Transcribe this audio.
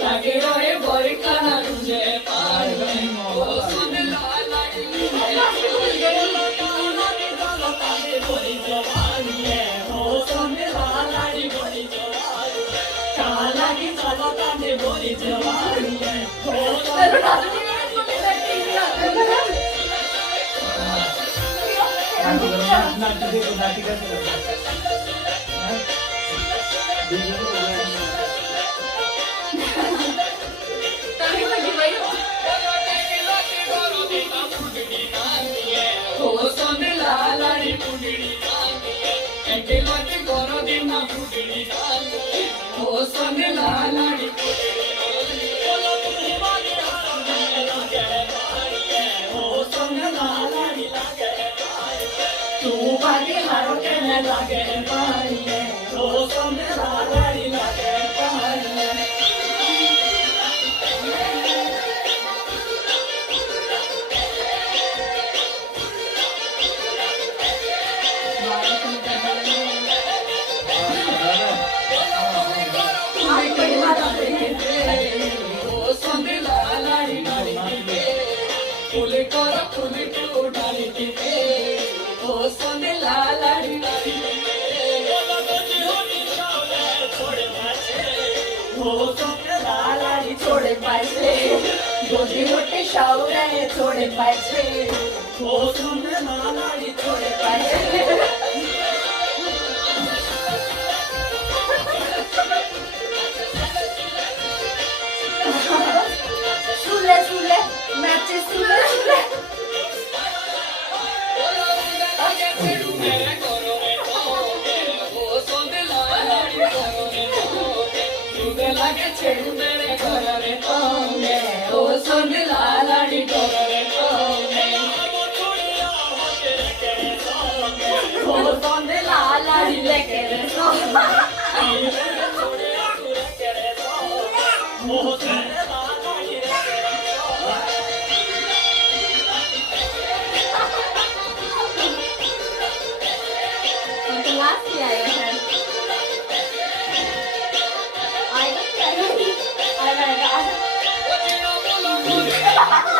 লাগে রয়ে বরখানা রুজে পারবে ও সোনে লালাড়ি বলি জবানিয়ে ও সোনে লালাড়ি বলি জবানিয়ে কালাগি চলতানে বলি জবানিয়ে ও সোনে लागे पारिये ओ सोने लालाड़ी लागे पारिये ओ सोने लालाड़ी लागे फूल करो फूल को डाली के ओ सोने लालाड़ी छोड़े पाइसे गोदी मोटे शावरे छोड़े पाइसे ओ सोने लालाड़ी छोड़े पाइसे सुले सुले मैचे सुले सुले लागे छेड़ू मेरे घरे पाऊंगे ओ सोने लालाड़ी घरे पाऊंगे ओ सोने लालाड़ी लेके रे I